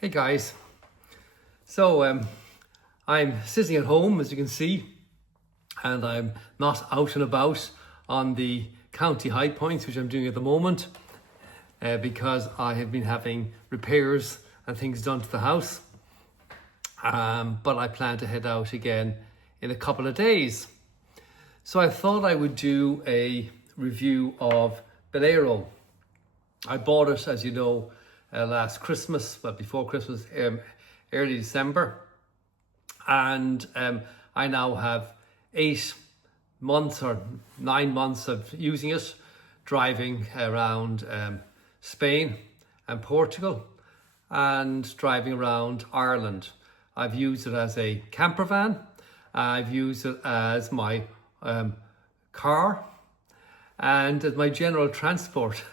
Hey guys, so I'm sitting at home, as you can see, and I'm not out and about on the county high points, which I'm doing at the moment, because I have been having repairs and things done to the house. But I plan to head out again in a couple of days. So I thought I would do a review of Bellero. I bought it, as you know, last Christmas, but before Christmas, early December. And I now have 8 months or 9 months of using it, driving around Spain and Portugal and driving around Ireland. I've used it as a camper van. I've used it as my car and as my general transport.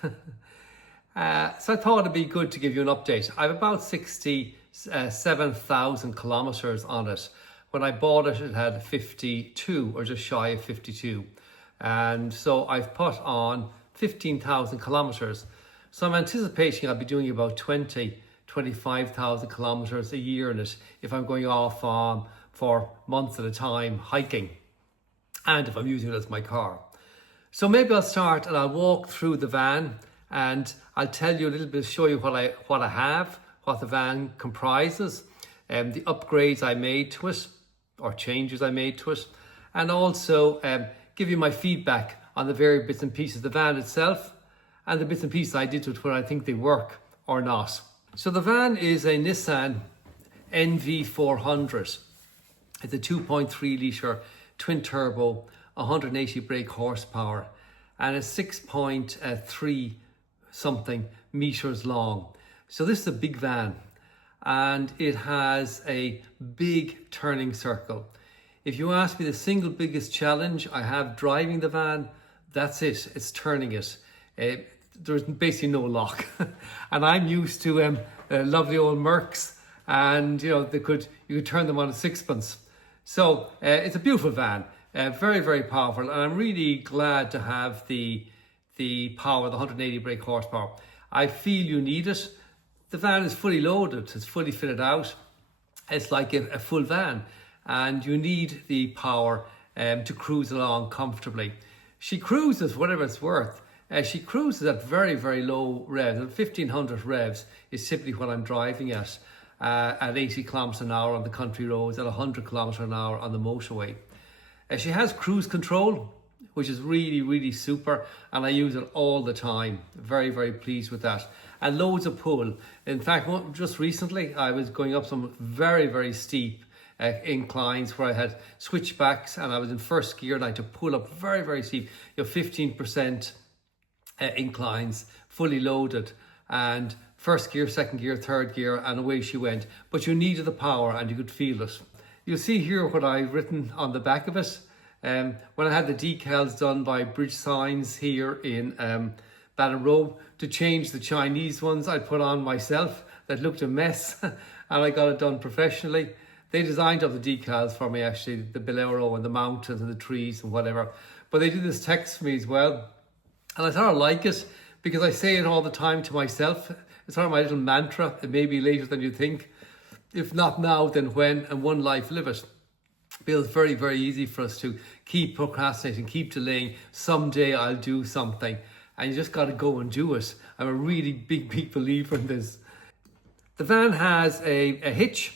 So I thought it'd be good to give you an update. I have about 67,000 kilometers on it. When I bought it, it had 52 or just shy of 52. And so I've put on 15,000 kilometers. So I'm anticipating I'll be doing about 25,000 kilometers a year in it if I'm going off for months at a time hiking, and if I'm using it as my car. So maybe I'll start and I'll walk through the van and I'll tell you a little bit, show you what I have, what the van comprises, the upgrades I made to it or changes I made to it, and also give you my feedback on the various bits and pieces of the van itself and the bits and pieces I did to it, whether I think they work or not. So the van is a Nissan NV400. It's a 2.3 litre twin turbo, 180 brake horsepower, and it's 6.3 something meters long. So this is a big van, and it has a big turning circle. If you ask me the single biggest challenge I have driving the van, that's it. It's turning it. There's basically no lock, and I'm used to lovely old Mercs, and you could turn them on a sixpence. So it's a beautiful van, very, very powerful, and I'm really glad to have the power, the 180 brake horsepower. I feel you need it. The van is fully loaded, it's fully fitted out. It's like a full van, and you need the power to cruise along comfortably. She cruises, whatever it's worth, she cruises at very, very low revs. 1500 revs is typically what I'm driving at 80 kilometers an hour on the country roads, at 100 kilometers an hour on the motorway. She has cruise control, which is really, really super, and I use it all the time. Very, very pleased with that. And loads of pull. In fact, just recently, I was going up some very, very steep inclines where I had switchbacks, and I was in first gear, and I had to pull up very, very steep, 15% inclines, fully loaded, and first gear, second gear, third gear, and away she went. But you needed the power, and you could feel it. You'll see here what I've written on the back of it. When I had the decals done by Bridge Signs here in Bellero, to change the Chinese ones I put on myself that looked a mess, and I got it done professionally. They designed up the decals for me, actually, the Bellero and the mountains and the trees and whatever. But they did this text for me as well, and I sort of like it because I say it all the time to myself. It's sort of my little mantra. It may be later than you think. If not now, then when, and one life live it. Feels very, very easy for us to keep procrastinating, keep delaying. Someday I'll do something, and you just got to go and do it. I'm a really big believer in this. The van has a hitch,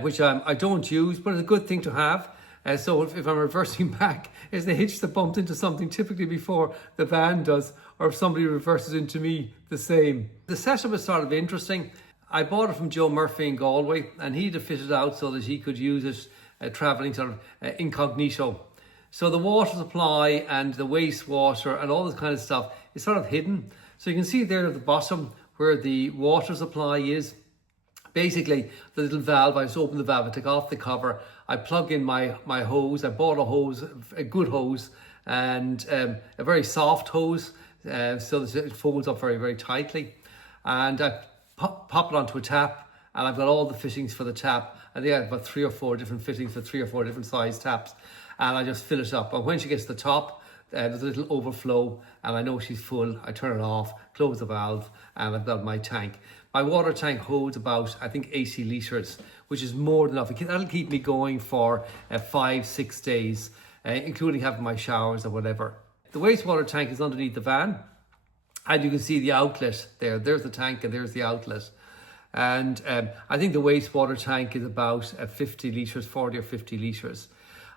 which I don't use, but it's a good thing to have. So if I'm reversing back, it's the hitch that bumped into something typically before the van does, or if somebody reverses into me, the same. The setup is sort of interesting. I bought it from Joe Murphy in Galway, and he'd have fitted out so that he could use it traveling sort of incognito. So the water supply and the wastewater and all this kind of stuff is sort of hidden. So you can see there at the bottom where the water supply is. Basically, the little valve, I just open the valve, I take off the cover, I plug in my hose. I bought a hose, a good hose, and a very soft hose, so that it folds up very, very tightly. And I pop it onto a tap, and I've got all the fittings for the tap. I think I have about 3 or 4 different fittings for 3 or 4 different size taps, and I just fill it up. And when she gets to the top, there's a little overflow, and I know she's full. I turn it off, close the valve, and I've got my tank. My water tank holds about, I think, 80 litres, which is more than enough. That'll keep me going for 5-6 days, including having my showers or whatever. The wastewater tank is underneath the van, and you can see the outlet there. There's the tank and there's the outlet. And I think the wastewater tank is about 50 litres, 40 or 50 litres.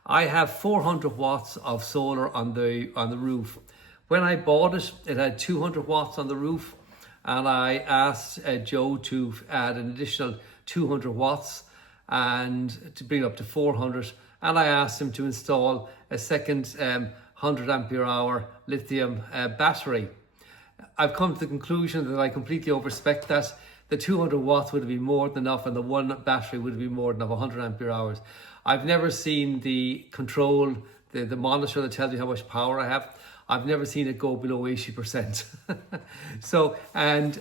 I have 400 watts of solar on the roof. When I bought it, it had 200 watts on the roof, and I asked Joe to add an additional 200 watts and to bring it up to 400. And I asked him to install a second 100 ampere hour lithium battery. I've come to the conclusion that I completely overspec that. The 200 watts would have been more than enough, and the one battery would have been more than enough, 100 ampere hours. I've never seen the control, the monitor that tells you how much power I have. I've never seen it go below 80%. So, and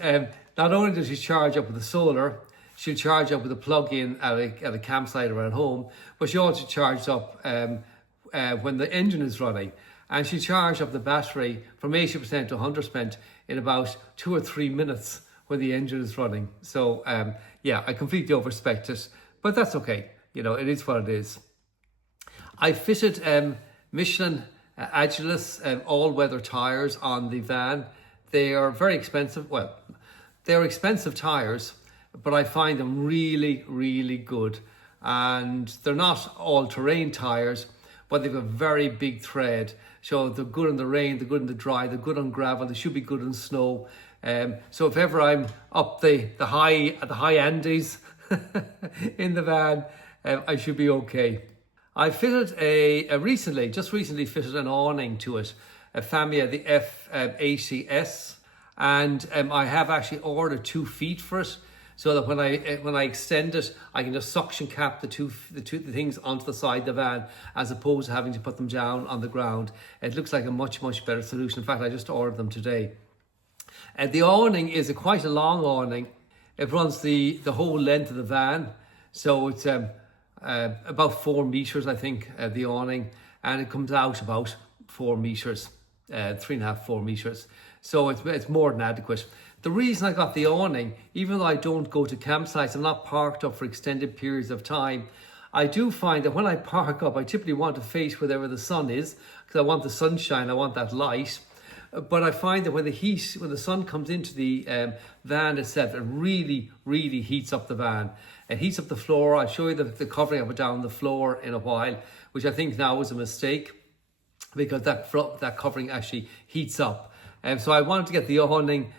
not only does she charge up with the solar, she'll charge up with a plug-in at a campsite or at home, but she also charges up when the engine is running. And she charged up the battery from 80% to 100% in about 2 or 3 minutes when the engine is running. So yeah, I completely overspec it, but that's okay. You know, it is what it is. I fitted Michelin Agilis all-weather tires on the van. They are very expensive. Well, they're expensive tires, but I find them really, really good. And they're not all-terrain tires, but they've a very big tread. So they're good in the rain, they're good in the dry, they're good on gravel, they should be good in snow. So if ever I'm up the high Andes in the van, I should be okay. I fitted just recently fitted an awning to it, a Famia, the F80S, and I have actually ordered 2 feet for it, so that when I extend it, I can just suction cap the two things onto the side of the van, as opposed to having to put them down on the ground. It looks like a much better solution. In fact, I just ordered them today. The awning is quite a long awning. It runs the whole length of the van, so it's about 4 meters, I think, the awning, and it comes out about 4 meters, 3.5, 4 meters. So it's more than adequate. The reason I got the awning, even though I don't go to campsites, I'm not parked up for extended periods of time, I do find that when I park up, I typically want to face wherever the sun is, because I want the sunshine, I want that light. But I find that when the sun comes into the van itself, it really heats up the van. It heats up the floor. I'll show you the covering of it down the floor in a while, which I think now was a mistake, because that covering actually heats up. So I wanted to get the awning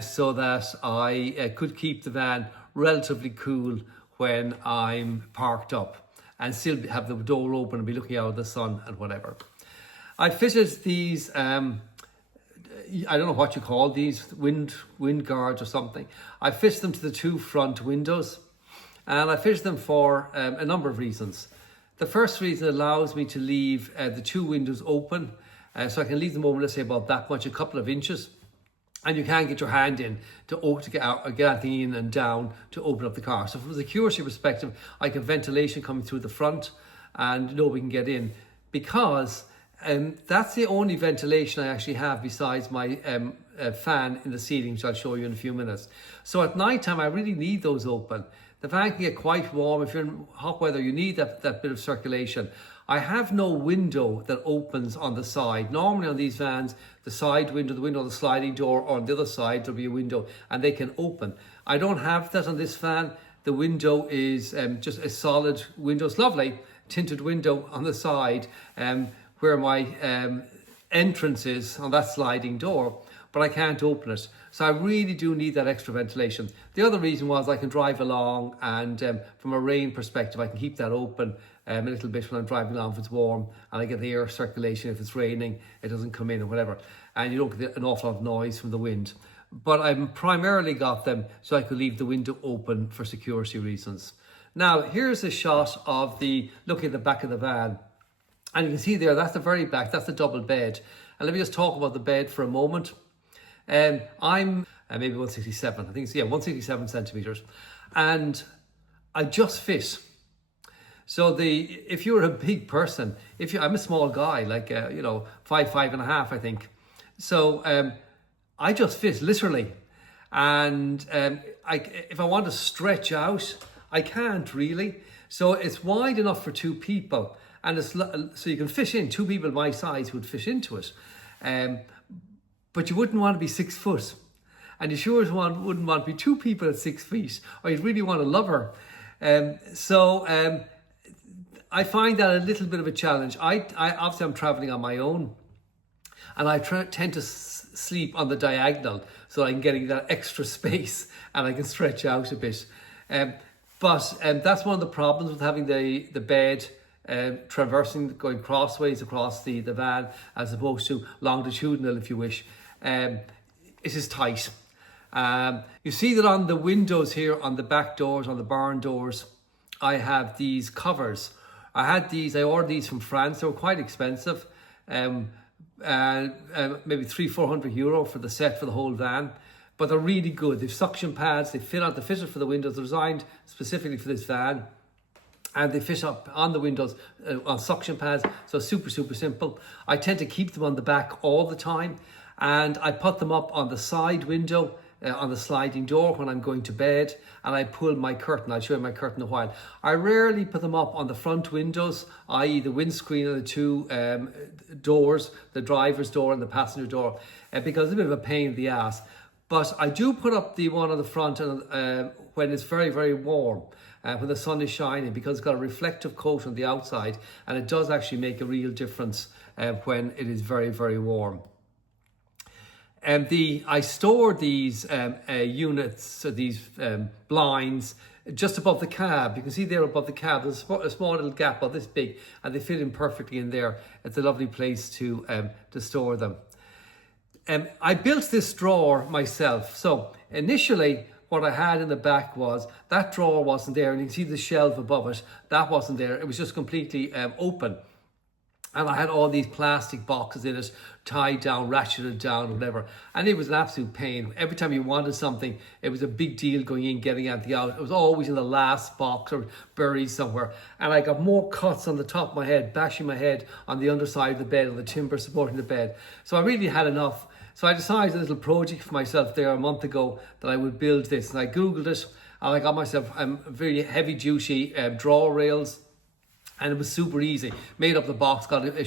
so that I could keep the van relatively cool when I'm parked up, and still have the door open and be looking out at the sun and whatever. I fitted these, I don't know what you call these, wind guards or something. I fitted them to the 2 front windows, and I fitted them for a number of reasons. The first reason, allows me to leave the 2 windows open, so I can leave them open, let's say about that much, a couple of inches, and you can't get your hand in to get anything in and down to open up the car. So from a security perspective, I get ventilation coming through the front, and nobody can get in, because that's the only ventilation I actually have besides my fan in the ceiling, which I'll show you in a few minutes. So at night time, I really need those open. The van can get quite warm. If you're in hot weather, you need that bit of circulation. I have no window that opens on the side. Normally on these vans, the side window, the window on the sliding door, or on the other side, there'll be a window and they can open. I don't have that on this van. The window is just a solid window. It's lovely, tinted window on the side, where my entrance is on that sliding door, but I can't open it. So I really do need that extra ventilation. The other reason was I can drive along, and from a rain perspective, I can keep that open a little bit when I'm driving along if it's warm, and I get the air circulation. If it's raining, it doesn't come in or whatever, and you don't get an awful lot of noise from the wind. But I primarily got them so I could leave the window open for security reasons. Now, here's a shot of looking at the back of the van. And you can see there, that's the very back, that's the double bed. And let me just talk about the bed for a moment. I'm maybe 167, I think it's, 167 centimeters. And I just fit. So if you're a big person, I'm a small guy, like, 5'5.5", I think. So I just fit, literally. And if I want to stretch out, I can't really. So it's wide enough for two people, and so you can fit in. Two people my size would fit into it, but you wouldn't want to be 6 foot, and you sure wouldn't want to be two people at 6 feet, or you'd really want to love her. I find that a little bit of a challenge. I obviously I'm traveling on my own, and I tend to sleep on the diagonal so I can get that extra space and I can stretch out a bit. But that's one of the problems with having the bed going crossways across the van as opposed to longitudinal, if you wish. It is tight. You see that on the windows here, on the back doors, on the barn doors, I have these covers. I ordered these from France. They were quite expensive. Maybe €300-400 for the set for the whole van. But they're really good. They've suction pads. They're fitted for the windows. They're designed specifically for this van. And they fit up on the windows on suction pads. So super, super simple. I tend to keep them on the back all the time. And I put them up on the side window, on the sliding door when I'm going to bed. And I pull my curtain. I'll show you my curtain in a while. I rarely put them up on the front windows, i.e. the windscreen and the two doors, the driver's door and the passenger door, because it's a bit of a pain in the ass. But I do put up the one on the front when it's very, very warm, when the sun is shining, because it's got a reflective coat on the outside, and it does actually make a real difference when it is very, very warm. I store these units, so these blinds, just above the cab. You can see there above the cab, there's a small little gap about this big, and they fit in perfectly in there. It's a lovely place to store them. I built this drawer myself. So initially what I had in the back was that drawer wasn't there, and you can see the shelf above it. That wasn't there. It was just completely open. And I had all these plastic boxes in it, tied down, ratcheted down, or whatever. And it was an absolute pain. Every time you wanted something, it was a big deal going in, getting anything out. It was always in the last box or buried somewhere. And I got more cuts on the top of my head, bashing my head on the underside of the bed, on the timber supporting the bed. So I really had enough. So I decided a little project for myself there a month ago that I would build this. And I Googled it, and I got myself very heavy duty drawer rails. And it was super easy. Made up the box, got a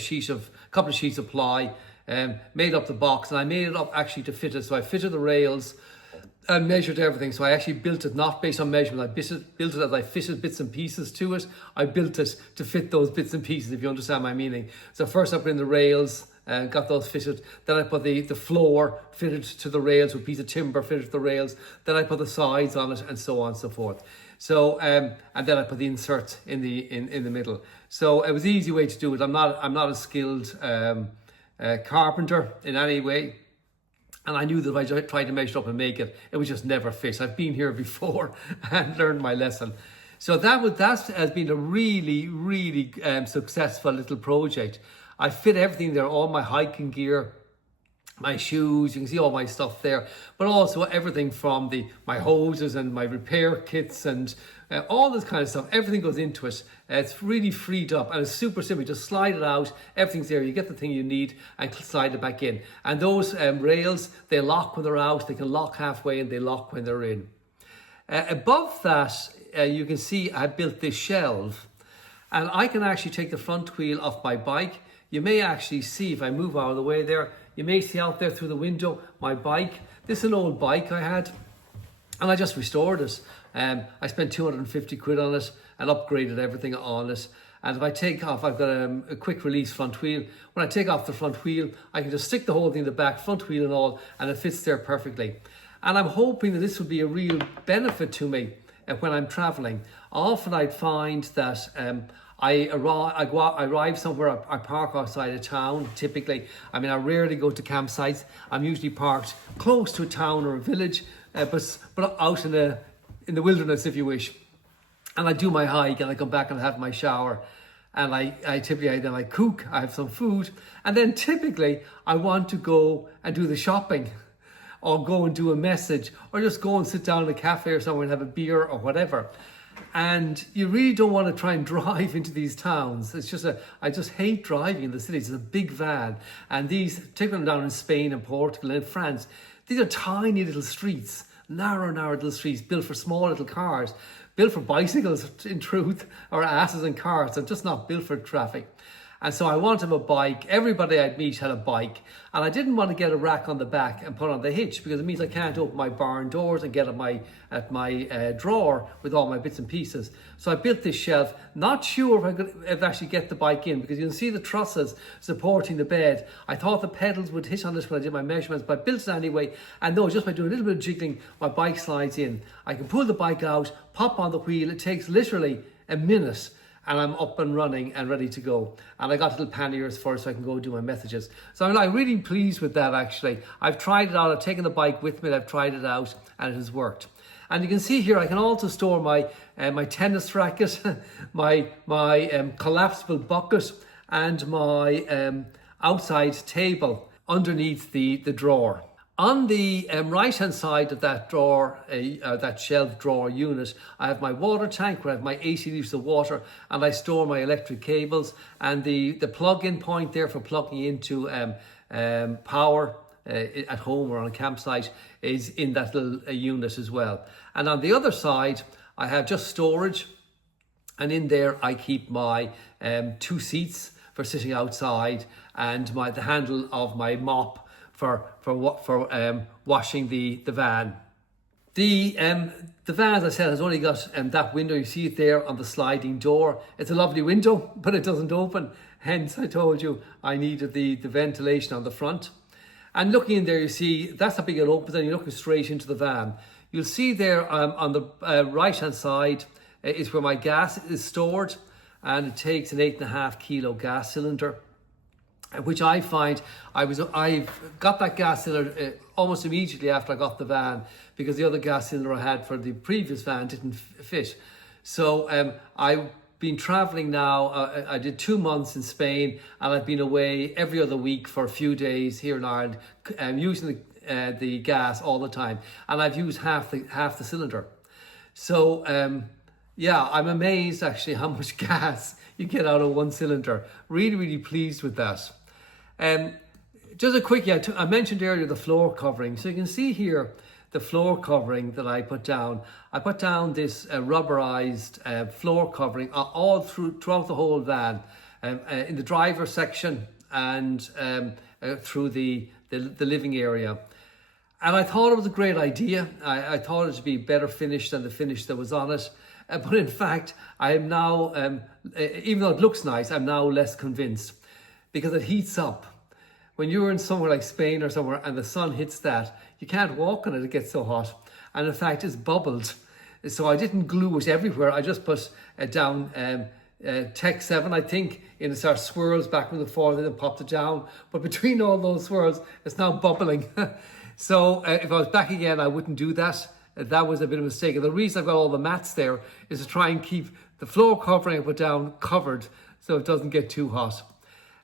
couple of sheets of ply, made up the box, and I made it up actually to fit it. So I fitted the rails and measured everything. So I actually built it not based on measurement. I built it as I fitted bits and pieces to it. I built it to fit those bits and pieces, if you understand my meaning. So first I put in the rails and got those fitted. Then I put the floor fitted to the rails with a piece of timber fitted to the rails. Then I put the sides on it, and so on and so forth. So and then I put the inserts in the middle. So it was an easy way to do it. I'm not a skilled carpenter in any way, and I knew that if I tried to measure up and make it, it would just never fit. I've been here before and learned my lesson. So that has been a really, really successful little project. I fit everything there, all my hiking gear, my shoes, you can see all my stuff there, but also everything from my hoses and my repair kits and all this kind of stuff. Everything goes into it. It's really freed up, and it's super simple. You just slide it out, everything's there, you get the thing you need and slide it back in. And those rails, they lock when they're out, they can lock halfway, and they lock when they're in. Above that, you can see I built this shelf, and I can actually take the front wheel off my bike. You may actually see, if I move out of the way there, you may see out there through the window my bike. This is an old bike I had, and I just restored it. I spent 250 quid on it and upgraded everything on it. And if I take off, I've got a quick release front wheel. When I take off the front wheel, I can just stick the whole thing in the back, front wheel and all, and it fits there perfectly. And I'm hoping that this will be a real benefit to me when I'm traveling. Often I'd find that I arrive somewhere, I park outside a town, typically. I mean, I rarely go to campsites. I'm usually parked close to a town or a village, but out in the wilderness, if you wish. And I do my hike, and I come back and have my shower. And I typically cook, I have some food. And then typically I want to go and do the shopping, or go and do a message, or just go and sit down in a cafe or somewhere and have a beer or whatever. And you really don't want to try and drive into these towns. I just hate driving in the cities. It's a big van. And these, particularly down in Spain and Portugal and France, these are tiny little streets. narrow little streets built for small little cars, built for bicycles in truth, or asses and carts, and just not built for traffic. And so I wanted a bike. Everybody I'd meet had a bike. And I didn't want to get a rack on the back and put on the hitch, because it means I can't open my barn doors and get at my drawer with all my bits and pieces. So I built this shelf, not sure if I could actually get the bike in, because you can see the trusses supporting the bed. I thought the pedals would hit on this when I did my measurements, but I built it anyway. And no, just by doing a little bit of jiggling, my bike slides in. I can pull the bike out, pop on the wheel. It takes literally a minute, and I'm up and running and ready to go. And I got little panniers for it so I can go do my messages. So I'm really pleased with that, actually. I've tried it out, I've taken the bike with me, I've tried it out, and it has worked. And you can see here, I can also store my tennis racket, my collapsible bucket, and my outside table underneath the drawer. On the right-hand side of that drawer, that shelf drawer unit, I have my water tank where I have my 80 litres of water, and I store my electric cables, and the plug-in point there for plugging into power at home or on a campsite is in that little unit as well. And on the other side, I have just storage, and in there I keep my 2 seats for sitting outside, and the handle of my mop for washing the van. The van, as I said, has only got that window. You see it there on the sliding door. It's a lovely window, but it doesn't open. Hence, I told you I needed the ventilation on the front. And looking in there, you see that's how big it opens, and you're looking straight into the van. You'll see there on the right-hand side is where my gas is stored, and it takes an 8.5 kilo gas cylinder, which I find I've got that gas cylinder almost immediately after I got the van, because the other gas cylinder I had for the previous van didn't fit. So I've been traveling now. I did 2 months in Spain, and I've been away every other week for a few days here in Ireland, using the gas all the time, and I've used half the cylinder. So yeah, I'm amazed actually how much gas you get out of one cylinder. Really pleased with that. Just a quickie, I mentioned earlier the floor covering. So you can see here the floor covering that I put down. I put down this rubberized floor covering all throughout the whole van, in the driver's section and through the living area. And I thought it was a great idea. I thought it would be better finish than the finish that was on it. But in fact, I am now, even though it looks nice, I'm now less convinced, because it heats up. When you're in somewhere like Spain or somewhere and the sun hits that, you can't walk on it, it gets so hot. And in fact, it's bubbled. So I didn't glue it everywhere. I just put down Tech 7, I think, in a sort of swirls back and forth, and then popped it down. But between all those swirls, it's now bubbling. So if I was back again, I wouldn't do that. That was a bit of a mistake. And the reason I've got all the mats there is to try and keep the floor covering I put down covered so it doesn't get too hot.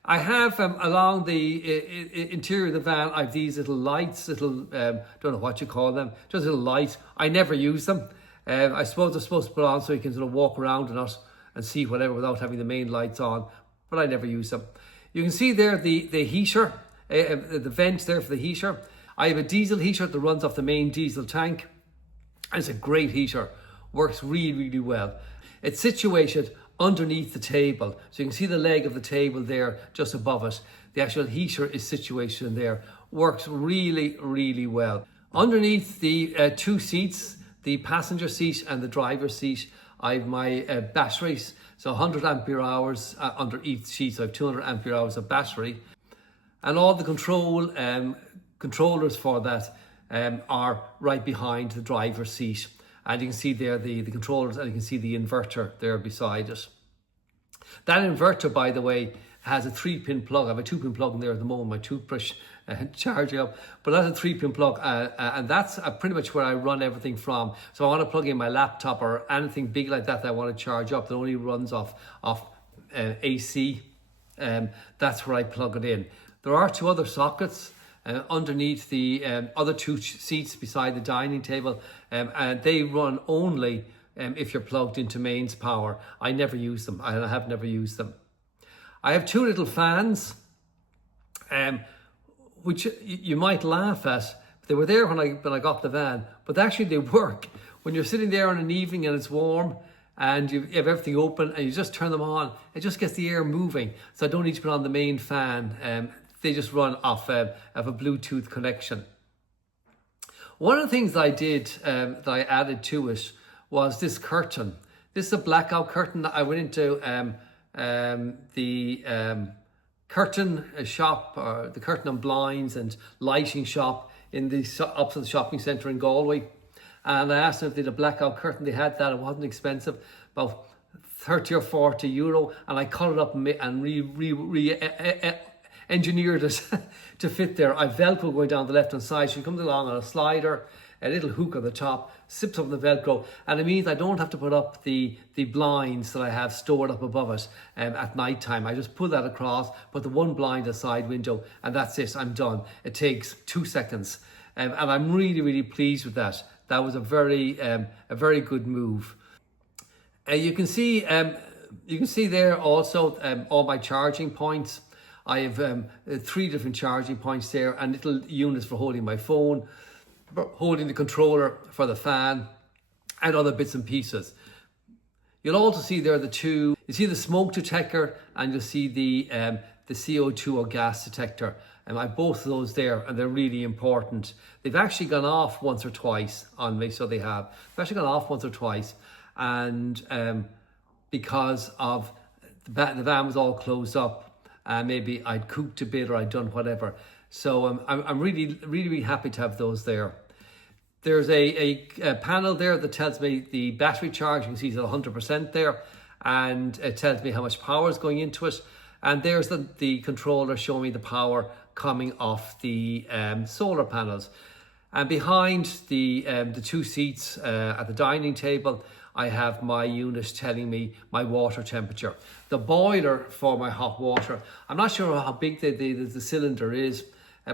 I have along the interior of the van, I have these little lights, don't know what you call them, just a little light. I never use them. I suppose they're supposed to put on so you can sort of walk around and see whatever without having the main lights on, but I never use them. You can see there the heater, the vent there for the heater. I have a diesel heater that runs off the main diesel tank. And it's a great heater, works really well. It's situated underneath the table. So you can see the leg of the table there just above it. The actual heater is situated in there. Works really well. Underneath the 2 seats, the passenger seat and the driver's seat, I have my batteries. So 100 ampere hours under each seat. So I have 200 ampere hours of battery. And all the controllers for that are right behind the driver's seat. And you can see there the controllers, and you can see the inverter there beside it. That inverter, by the way, has a 3-pin plug. I have a 2-pin plug in there at the moment, my toothbrush charging up. But that's a 3-pin plug, and that's pretty much where I run everything from. So I want to plug in my laptop or anything big like that I want to charge up that only runs off AC. That's where I plug it in. There are 2 other sockets underneath the other 2 seats beside the dining table, and they run only if you're plugged into mains power. I never use them. I have never used them. I have 2 little fans, which you might laugh at, They were there when I got the van, but actually they work. When you're sitting there on an evening and it's warm and you have everything open and you just turn them on, it just gets the air moving. So I don't need to put on the main fan. They just run off of a Bluetooth connection. One of the things that I did, that I added to it, was this curtain. This is a blackout curtain that I went into the curtain shop, or the curtain and blinds and lighting shop in the opposite shopping centre in Galway. And I asked them if they had a blackout curtain. They had that. It wasn't expensive, about 30 or 40 euro. And I cut it up and engineered it to fit there. I have Velcro going down the left hand side. She comes along on a slider, a little hook at the top, zips up the Velcro, and it means I don't have to put up the blinds that I have stored up above it at night time. I just pull that across, put the one blind at the side window, and that's it. I'm done. It takes 2 seconds, and I'm really pleased with that. That was a very good move. You can see there also all my charging points. I have 3 different charging points there, and little units for holding my phone, holding the controller for the fan, and other bits and pieces. You'll also see there you see the smoke detector, and you'll see the CO2 or gas detector. And I have both of those there, and they're really important. They've actually gone off once or twice on me, so they have. They've actually gone off once or twice, and because of the van was all closed up, and maybe I'd cooked a bit or I'd done whatever. So I'm really happy to have those there. There's a panel there that tells me the battery charge. You can see it's at 100% there, and it tells me how much power is going into it. And there's the controller showing me the power coming off the solar panels. And behind the 2 seats at the dining table, I have my unit telling me my water temperature. The boiler for my hot water, I'm not sure how big the cylinder is,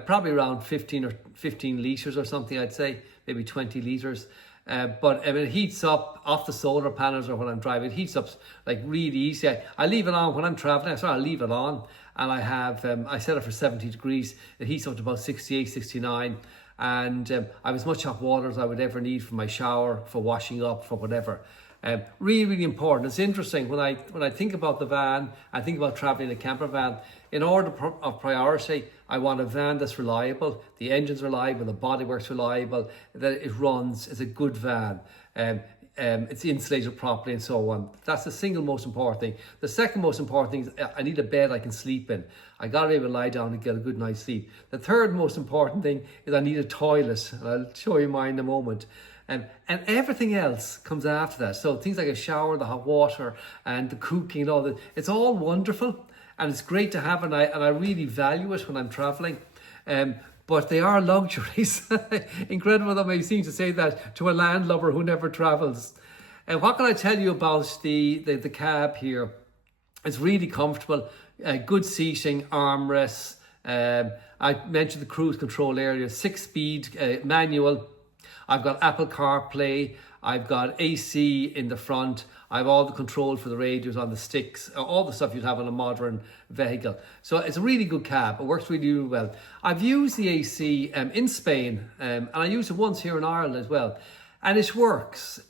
probably around 15 litres or something, I'd say, maybe 20 litres. But it heats up off the solar panels, or when I'm driving, it heats up like really easy. I leave it on when I'm traveling, so I leave it on, and I have I set it for 70 degrees. It heats up to about 68, 69, and I have as much hot water as I would ever need for my shower, for washing up, for whatever. Really important. It's interesting when I think about the van, I think about traveling in a camper van. In order of priority, I want a van that's reliable, the engine's reliable, the bodywork's reliable, that it runs, it's a good van, it's insulated properly and so on. That's the single most important thing. The second most important thing is I need a bed I can sleep in. I gotta be able to lie down and get a good night's sleep. The third most important thing is I need a toilet. I'll show you mine in a moment. And everything else comes after that. So things like a shower, the hot water, and the cooking and all that, it's all wonderful. And it's great to have, and I really value it when I'm traveling. But they are luxuries. Incredible that may seem to say that to a landlubber who never travels. And what can I tell you about the cab here? It's really comfortable, good seating, armrests. I mentioned the cruise control area, 6-speed manual. I've got Apple CarPlay. I've got AC in the front. I have all the control for the radios on the sticks, all the stuff you'd have on a modern vehicle. So it's a really good cab. It works really well. I've used the AC in Spain, and I used it once here in Ireland as well. And it works,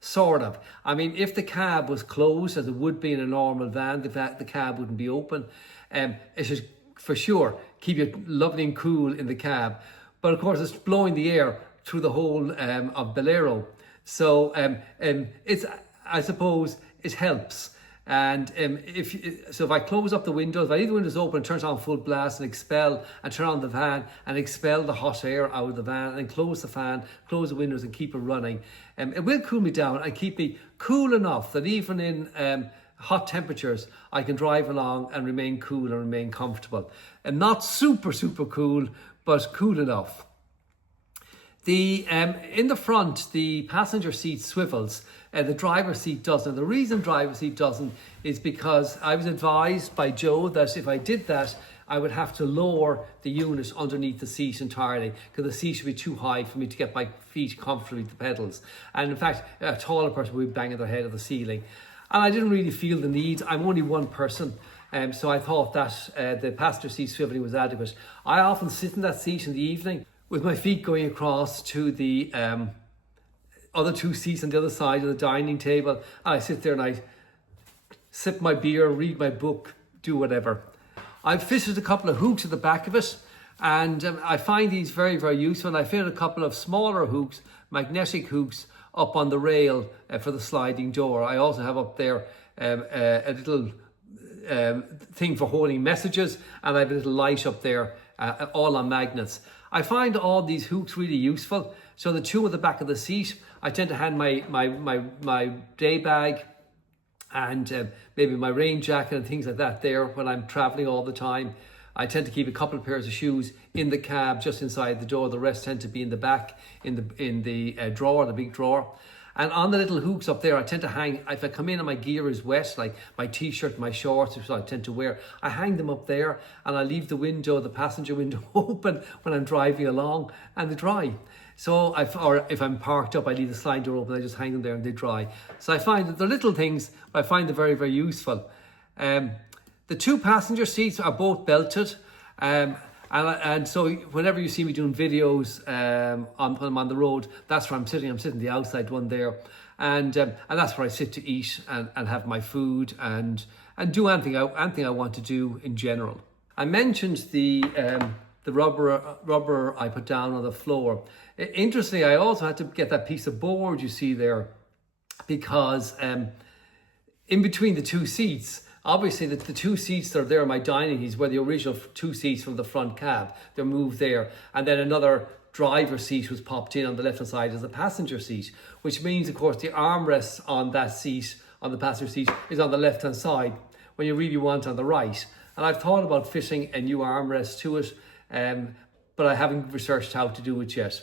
sort of. I mean, if the cab was closed, as it would be in a normal van, the cab wouldn't be open. It should, for sure, keep you lovely and cool in the cab. But of course, it's blowing the air through the whole of Bellero. So it's, I suppose, it helps. And if I close up the windows, if I leave the windows open and turn it on full blast and turn on the fan and expel the hot air out of the van, and then close the fan, close the windows and keep it running, it will cool me down and keep me cool enough that even in hot temperatures, I can drive along and remain cool and remain comfortable. And not super cool, but cool enough. In the front, the passenger seat swivels, the driver's seat doesn't. The reason driver's seat doesn't is because I was advised by Joe that if I did that, I would have to lower the unit underneath the seat entirely, because the seat should be too high for me to get my feet comfortably to the pedals. And in fact, a taller person would be banging their head at the ceiling. And I didn't really feel the need. I'm only one person. So I thought that the passenger seat swiveling was adequate. I often sit in that seat in the evening with my feet going across to the other two seats on the other side of the dining table. And I sit there and I sip my beer, read my book, do whatever. I've fitted a couple of hooks at the back of it, and I find these very, very useful. And I fitted a couple of smaller hooks, magnetic hooks, up on the rail for the sliding door. I also have up there a little thing for holding messages, and I have a little light up there, all on magnets. I find all these hooks really useful. So the two at the back of the seat, I tend to hang my day bag and maybe my rain jacket and things like that there when I'm traveling all the time. I tend to keep a couple of pairs of shoes in the cab just inside the door. The rest tend to be in the back in the drawer, the big drawer. And on the little hooks up there, I tend to hang, if I come in and my gear is wet, like my t-shirt, my shorts, which I tend to wear, I hang them up there and I leave the passenger window open when I'm driving along, and they dry. So or if I'm parked up, I leave the slide door open, I just hang them there and they dry. So I find that the little things, I find them very, very useful. The two passenger seats are both belted. And so whenever you see me doing videos when I'm on the road, that's where I'm sitting. I'm sitting the outside one there. And that's where I sit to eat and have my food and do anything I want to do in general. I mentioned the rubber I put down on the floor. Interestingly, I also had to get that piece of board you see there, because in between the two seats, obviously the two seats that are there, my dining seats, were the original two seats from the front cab. They're moved there. And then another driver seat was popped in on the left-hand side as a passenger seat, which means, of course, the armrest on that seat, on the passenger seat, is on the left-hand side when you really want on the right. And I've thought about fitting a new armrest to it, but I haven't researched how to do it yet.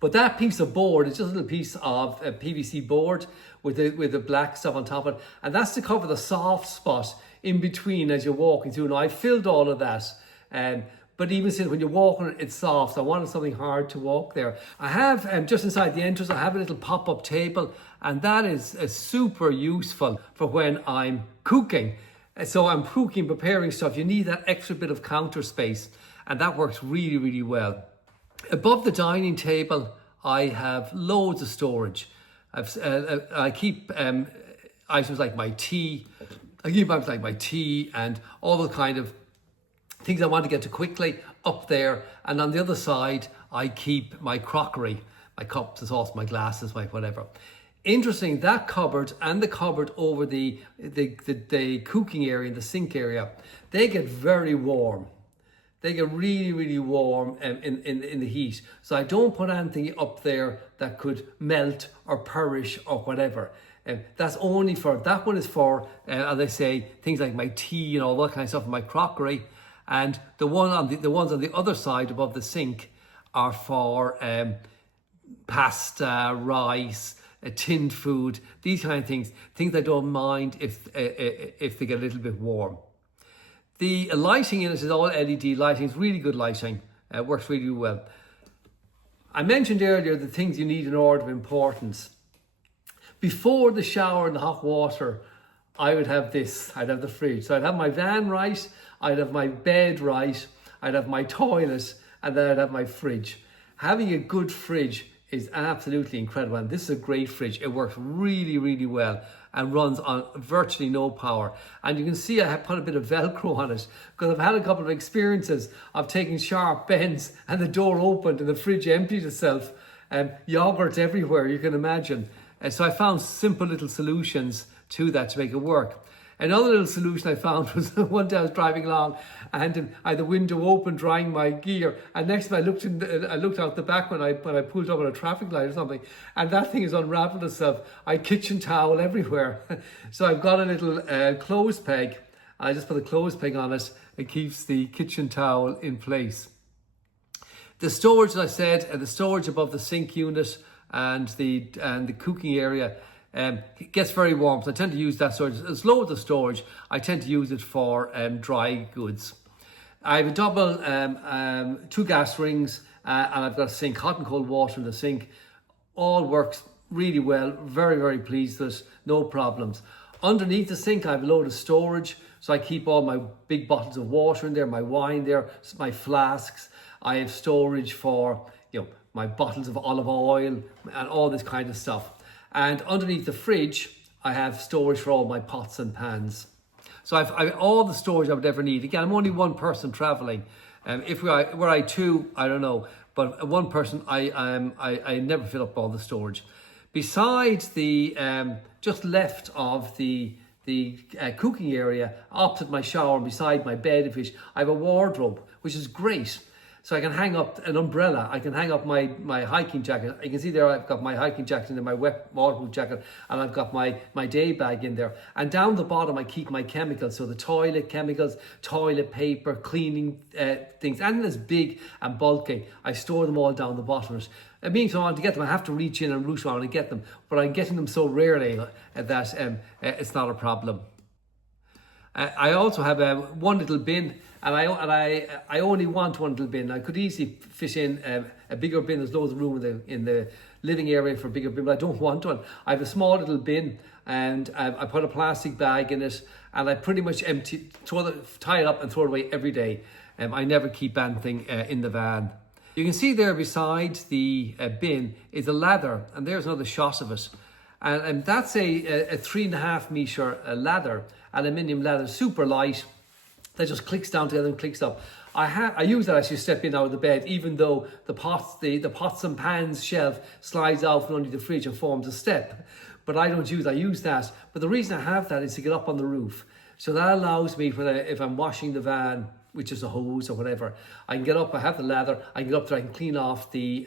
But that piece of board is just a little piece of PVC board with the black stuff on top of it. And that's to cover the soft spot in between as you're walking through. Now, I filled all of that. But even since when you're walking, it's soft. I wanted something hard to walk there. I have, just inside the entrance, I have a little pop-up table. And that is super useful for when I'm cooking. So I'm cooking, preparing stuff. You need that extra bit of counter space. And that works really, really well. Above the dining table, I have loads of storage. I keep items like my tea. I keep items like my tea and all the kind of things I want to get to quickly up there. And on the other side, I keep my crockery, my cups, the sauce, my glasses, my whatever. Interesting, that cupboard and the cupboard over the cooking area, the sink area, they get very warm. They get really, really warm in the heat. So I don't put anything up there that could melt or perish or whatever. That's only for, that one is for, as I say, things like my tea and all that kind of stuff, my crockery. And the ones on the other side above the sink are for pasta, rice, tinned food, these kind of things I don't mind if they get a little bit warm. The lighting in it is all LED lighting. It's really good lighting. It works really well. I mentioned earlier the things you need in order of importance. Before the shower and the hot water, I would have this. I'd have the fridge. So I'd have my van right, I'd have my bed right, I'd have my toilet, and then I'd have my fridge. Having a good fridge is absolutely incredible. And this is a great fridge. It works really, really well and runs on virtually no power. And you can see I have put a bit of Velcro on it because I've had a couple of experiences of taking sharp bends and the door opened and the fridge emptied itself. Yogurt everywhere, you can imagine. So I found simple little solutions to that to make it work. Another little solution I found was one day I was driving along and I had the window open drying my gear, and next time I looked out the back when I pulled up on a traffic light or something, and that thing has unraveled itself. I had kitchen towel everywhere. So I've got a little clothes peg. I just put a clothes peg on it. It keeps the kitchen towel in place. The storage, as I said, the storage above the sink unit and the cooking area, it gets very warm, so I tend to use that storage. As low as the storage, I tend to use it for dry goods. I have a double, 2 gas rings, and I've got a sink, hot and cold water in the sink. All works really well, very, very pleased with it, no problems. Underneath the sink, I have a load of storage, so I keep all my big bottles of water in there, my wine there, my flasks. I have storage for, my bottles of olive oil and all this kind of stuff. And underneath the fridge, I have storage for all my pots and pans. So I've all the storage I would ever need. Again, I'm only one person traveling. If were I two, I don't know. But one person, I never fill up all the storage. Besides the, just left of the cooking area, opposite my shower and beside my bed, I have a wardrobe, which is great. So I can hang up an umbrella, I can hang up my hiking jacket. You can see there I've got my hiking jacket and my wet waterproof jacket, and I've got my day bag in there. And down the bottom I keep my chemicals, so the toilet chemicals, toilet paper, cleaning things, and it's big and bulky. I store them all down the bottom of it. It means when I want to get them, I have to reach in and root around and get them, but I'm getting them so rarely that it's not a problem. I also have one little bin, and I only want one little bin. I could easily fit in a bigger bin. There's loads of room in the living area for a bigger bin, but I don't want one. I have a small little bin, and I put a plastic bag in it, and I pretty much tie it up and throw it away every day. I never keep anything in the van. You can see there beside the bin is a ladder, and there's another shot of it. And that's a 3.5 metre ladder, aluminium ladder, super light, that just clicks down together and clicks up. I use that as you step in out of the bed, even though the pots and pans shelf slides out from under the fridge and forms a step. But I use that. But the reason I have that is to get up on the roof. So that allows me, if I'm washing the van, which is a hose or whatever, I can get up, I have the ladder, I can get up there, I can clean off the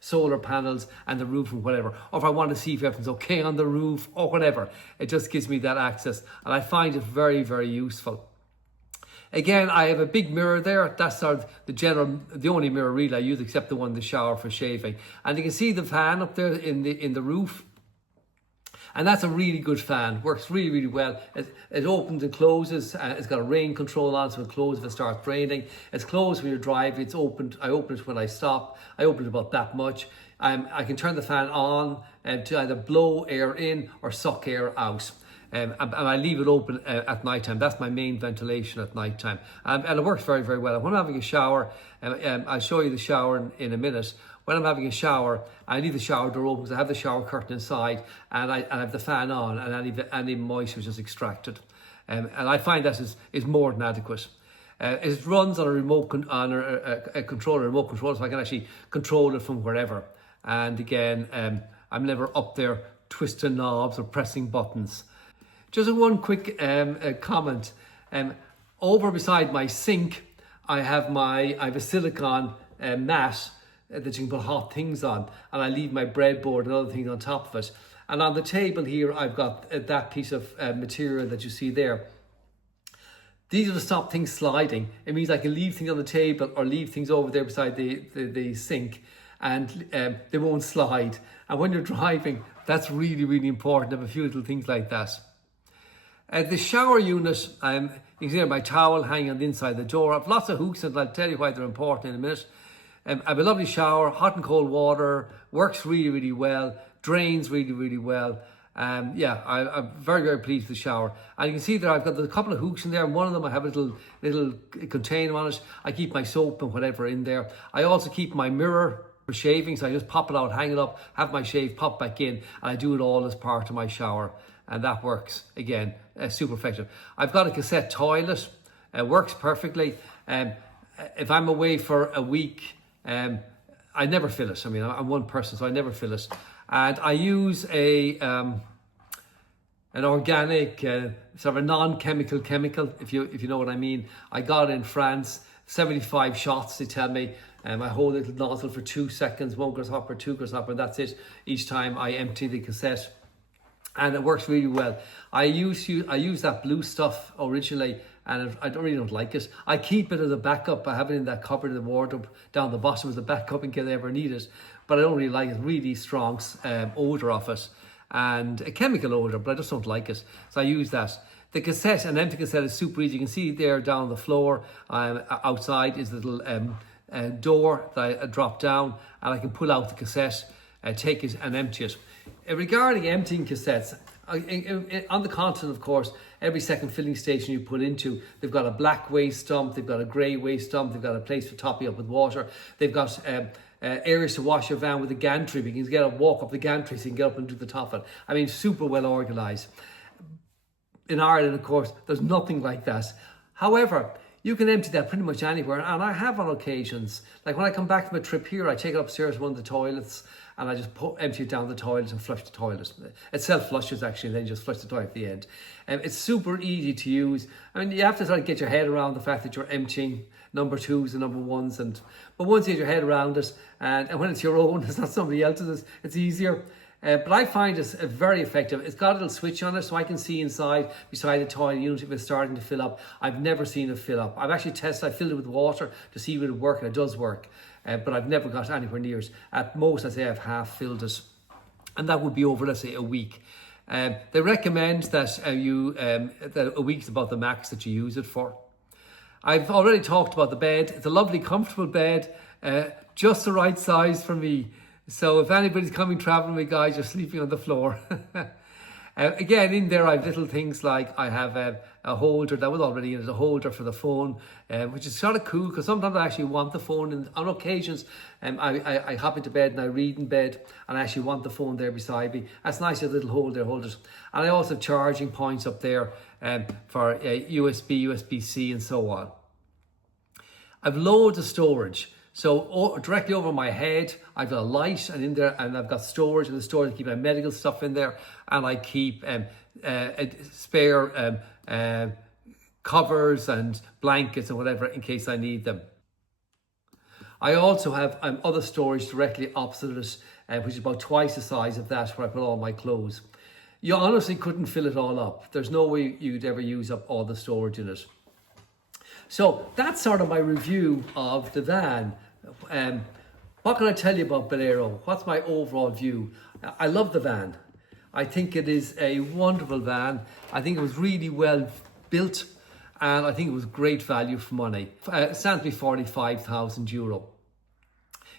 solar panels and the roof and whatever. Or if I want to see if everything's okay on the roof or whatever, it just gives me that access. And I find it very, very useful. Again, I have a big mirror there. That's the only mirror really I use, except the one in the shower for shaving. And you can see the fan up there in the roof. And that's a really good fan, works really, really well. It opens and closes, it's got a rain control on, so it closes if it starts raining. It's closed when you drive, it's opened. I open it when I stop. I open it about that much. I can turn the fan on to either blow air in or suck air out. And I leave it open at night time. That's my main ventilation at night time. And it works very, very well. When I'm having a shower, I'll show you the shower in a minute. When I'm having a shower, I leave the shower door open because I have the shower curtain inside, and I have the fan on, and any moisture is just extracted. And I find that is more than adequate. It runs on a remote remote controller, so I can actually control it from wherever. And again, I'm never up there twisting knobs or pressing buttons. Just one quick comment. Over beside my sink, I have a silicone mat that you can put hot things on, and I leave my breadboard and other things on top of it. And on the table here, I've got that piece of material that you see there. These are to stop things sliding. It means I can leave things on the table or leave things over there beside the sink, and they won't slide. And when you're driving, that's really, really important to have a few little things like that. The shower unit, you can see my towel hanging on the inside of the door. I have lots of hooks, and I'll tell you why they're important in a minute. I have a lovely shower, hot and cold water, works really, really well, drains really, really well. I'm very, very pleased with the shower. And you can see there I've got a couple of hooks in there, and one of them I have a little container on it. I keep my soap and whatever in there. I also keep my mirror for shaving, so I just pop it out, hang it up, have my shave, pop back in, and I do it all as part of my shower. And that works, again, super effective. I've got a cassette toilet, works perfectly. If I'm away for a week, I never fill it. I mean, I'm one person, so I never fill it. And I use an organic, sort of a non-chemical chemical, if you know what I mean. I got it in France, 75 shots, they tell me. I hold a little nozzle for 2 seconds, 1 grasshopper, 2 grasshopper, and that's it. Each time I empty the cassette. And it works really well. I use that blue stuff originally, and I really don't like it. I keep it as a backup. I have it in that cupboard in the wardrobe down the bottom as a backup in case I ever need it. But I don't really like it. Really strong odour of it, and a chemical odour, but I just don't like it. So I use that. The cassette, an empty cassette, is super easy. You can see there down the floor outside is a little door that I drop down, and I can pull out the cassette, take it and empty it. Regarding emptying cassettes, On the continent, of course, every second filling station you pull into, they've got a black waste dump, they've got a grey waste dump, they've got a place to top you up with water, they've got areas to wash your van with a gantry. You can get up, walk up the gantry so you can get up and do the top of it. I mean, super well organised. In Ireland, of course, there's nothing like that. However, you can empty that pretty much anywhere, and I have on occasions. Like when I come back from a trip here, I take it upstairs to one of the toilets, and I just empty it down the toilet and flush the toilet. It self-flushes actually, and then you just flush the toilet at the end. It's super easy to use. I mean, you have to sort of get your head around the fact that you're emptying number twos and number ones, but once you get your head around it, and when it's your own, it's not somebody else's, it's easier. But I find it's very effective. It's got a little switch on it so I can see inside beside the toilet unit if it's starting to fill up. I've never seen it fill up. I've actually tested, I filled it with water to see would it work, and it does work. But I've never got anywhere near it. At most, I say I've half filled it. And that would be over, let's say, a week. They recommend that that a week's about the max that you use it for. I've already talked about the bed. It's a lovely, comfortable bed, just the right size for me. So if anybody's coming traveling with guys, you're sleeping on the floor. Again, in there I have little things like I have a holder that was already in it, a holder for the phone, which is sort of cool because sometimes I actually want the phone. And on occasions, I hop into bed and I read in bed and I actually want the phone there beside me. That's nice, a little holders. And I also have charging points up there for USB, USB-C and so on. I've loads of storage. So directly over my head, I've got a light and in there, and I've got storage, and the storage I keep my medical stuff in there, and I keep spare covers and blankets and whatever in case I need them. I also have other storage directly opposite it, which is about twice the size of that, where I put all my clothes. You honestly couldn't fill it all up. There's no way you'd ever use up all the storage in it. So that's sort of my review of the van. What can I tell you about Bellero? What's my overall view? I love the van. I think it is a wonderful van. I think it was really well built, and I think it was great value for money. It stands to be €45,000.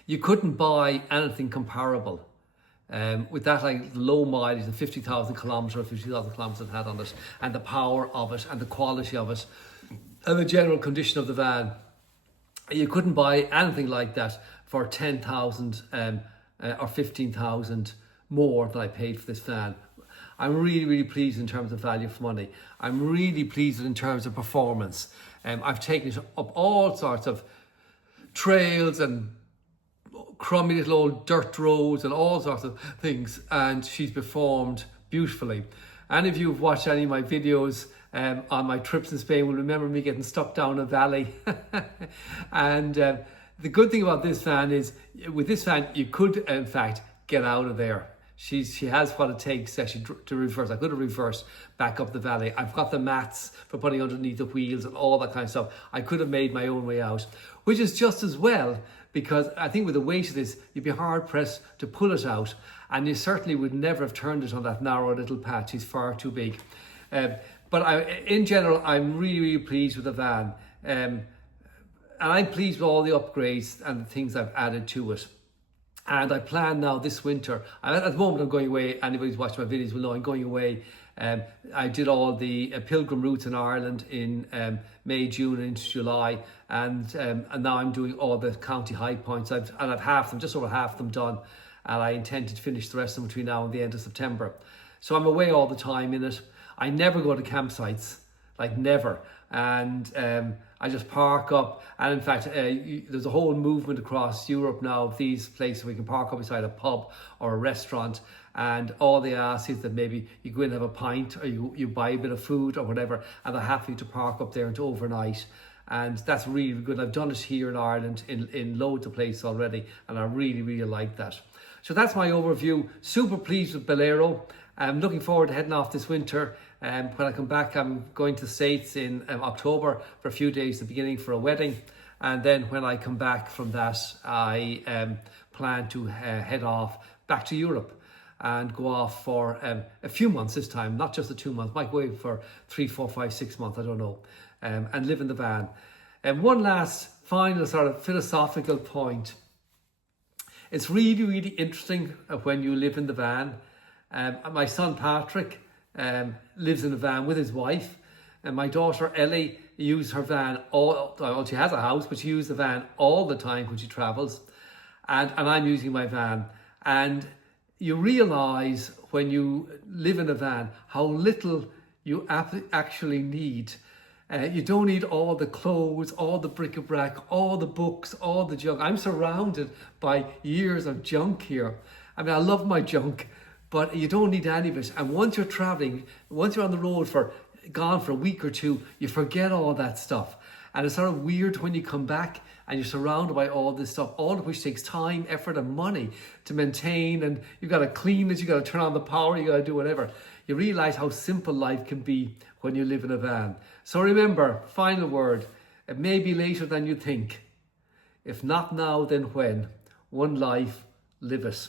You couldn't buy anything comparable. With that like low mileage, the 50,000 kilometres or 50,000 kilometres it had on it, and the power of it, and the quality of it, and the general condition of the van. You couldn't buy anything like that for 10,000 or 15,000 more than I paid for this van. I'm really, really pleased in terms of value for money. I'm really pleased in terms of performance. I've taken it up all sorts of trails and crummy little old dirt roads and all sorts of things, and she's performed beautifully. And if you've watched any of my videos on my trips in Spain will remember me getting stuck down a valley. And the good thing about this van is, with this van, you could in fact get out of there. She has what it takes actually to reverse. I could have reversed back up the valley. I've got the mats for putting underneath the wheels and all that kind of stuff. I could have made my own way out, which is just as well, because I think with the weight of this, you'd be hard pressed to pull it out, and you certainly would never have turned it on that narrow little patch. It's far too big. But in general, I'm really, really pleased with the van. And I'm pleased with all the upgrades and the things I've added to it. And I plan now this winter, at the moment I'm going away, anybody who's watched my videos will know I'm going away. I did all the pilgrim routes in Ireland in May, June and into July. And now I'm doing all the county high points. I've half them, just over half them done. And I intend to finish the rest of them between now and the end of September. So I'm away all the time in it. I never go to campsites, like never. And I just park up. And in fact, there's a whole movement across Europe now of these places where you can park up beside a pub or a restaurant. And all they ask is that maybe you go in and have a pint, or you buy a bit of food or whatever, and they're happy to park up there and to overnight. And that's really good. I've done it here in Ireland in loads of places already, and I really, really like that. So that's my overview. Super pleased with Bellero. I'm looking forward to heading off this winter. When I come back, I'm going to the States in October for a few days at the beginning for a wedding. And then when I come back from that, I plan to head off back to Europe and go off for a few months this time, not just the 2 months, might go away for 3, 4, 5, 6 months, I don't know, and live in the van. And one last final sort of philosophical point. It's really, really interesting when you live in the van. My son Patrick lives in a van with his wife. And my daughter Ellie uses her van well, she has a house, but she uses the van all the time when she travels. And I'm using my van. And you realise when you live in a van how little you actually need. You don't need all the clothes, all the bric-a-brac, all the books, all the junk. I'm surrounded by years of junk here. I mean, I love my junk, but you don't need any of it. And once you're traveling, once you're on the road gone for a week or two, you forget all that stuff. And it's sort of weird when you come back and you're surrounded by all this stuff, all of which takes time, effort, and money to maintain. And you've got to clean it, you've got to turn on the power, you've got to do whatever. You realise how simple life can be when you live in a van. So remember, final word, it may be later than you think. If not now, then when? One life, live it.